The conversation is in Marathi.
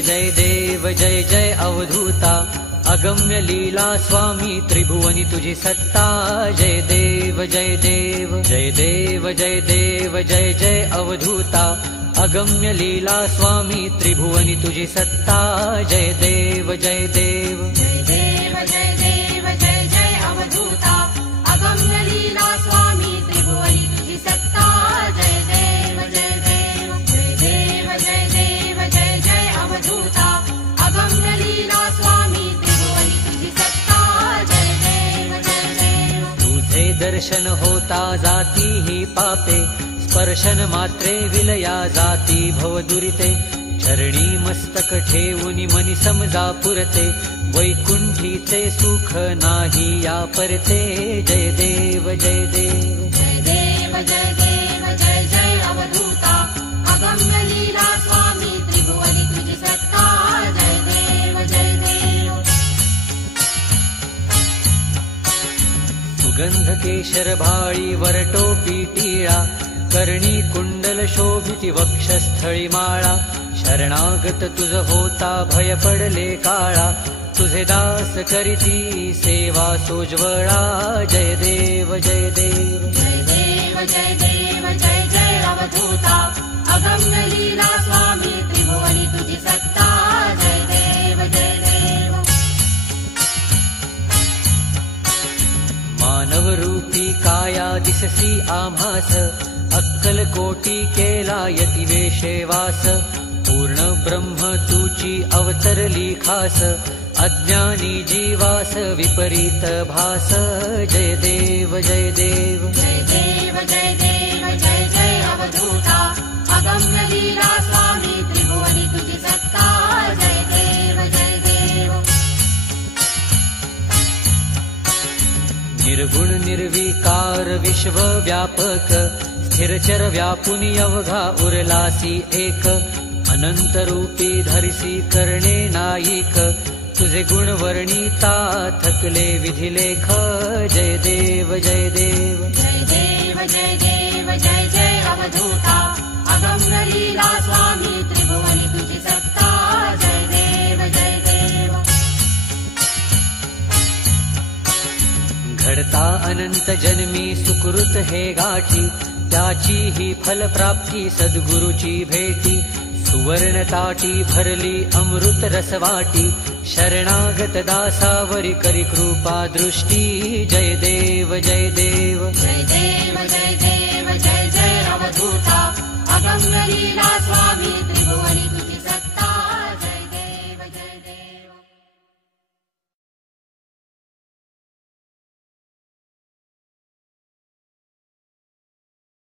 जय जय अवधूता अगम्य लीला स्वामी त्रिभुवनी तुझी सत्ता जय देव जय देव जय देव जय देव जय जय अवधूता अगम्य लीला स्वामी त्रिभुवनी तुझी सत्ता जय देव जय देव जय देव जय देव जय जय अवधूता अगम्य लीला स्वामी त्रिभुवनी तुझी सत्ता जय देव जय देव जय देव जय देव जय जय अवधूता अगम्य लीला स्वामी त्रिभुवनी तुझी सत्ता जय देव जय देव तुझे दर्शन होता जाती ही पापे स्पर्शन मात्रे विलया जाती भवदुरिते चरणी मस्तक ठेवूनी मनी समजा पुरते वैकुंठीचे सुख नाही या परते जय देव जय देव जय देव जय देव जय जय अवधूता अगम्य लीला स्वामी त्रिभुवनी तुझी सत्ता जय देव जय देव सुगंध केशर भाळी वरटोपी टिळा कर्णी कुंडल शोभिती वक्षस्थळी माळा शरणागत तुझ होता भय पडले काळा तुझे दास करीती सेवा सोज्वळा जय देव जय देव जय देव जय देव जय जय अवधूता अगम्य लीला स्वामी त्रिभुवनी तुझी सत्ता जय देव जय देव मानव रूपी काया दिससी आम्हास अक्कल कोटी केला यती वेशेवास पूर्ण ब्रह्म तुची अवतरली खास अज्ञानी जीवास विपरीत भास जय देव जय देव जय देव जय देव जय जय अवधूता अगम्य लीला स्वामी त्रिभुवनी तुझी सत्ता जय देव जय देव निर्गुण निर्विकार विश्व व्यापक स्थिरचर व्यापुनी अवघा उरलासी एक अनंत रूपी धरिसी करणे नाईक तुझे गुण वर्णिता थकले विधिलेख जय देव जय देव जय देव जय देव जय जय अवधूता अगम्य लीला स्वामी त्रिभुवनी तुझी सत्ता जय देव जय देव घडता अनंत जन्मी सुकृत हे गाठी त्याची ही फलप्राप्ती सद्गुरुची भेटी सुवर्ण ताटी भरली अमृत रसवाटी शरणागत दासावरी करी कृपा दृष्टी जय देव जय देव जय देव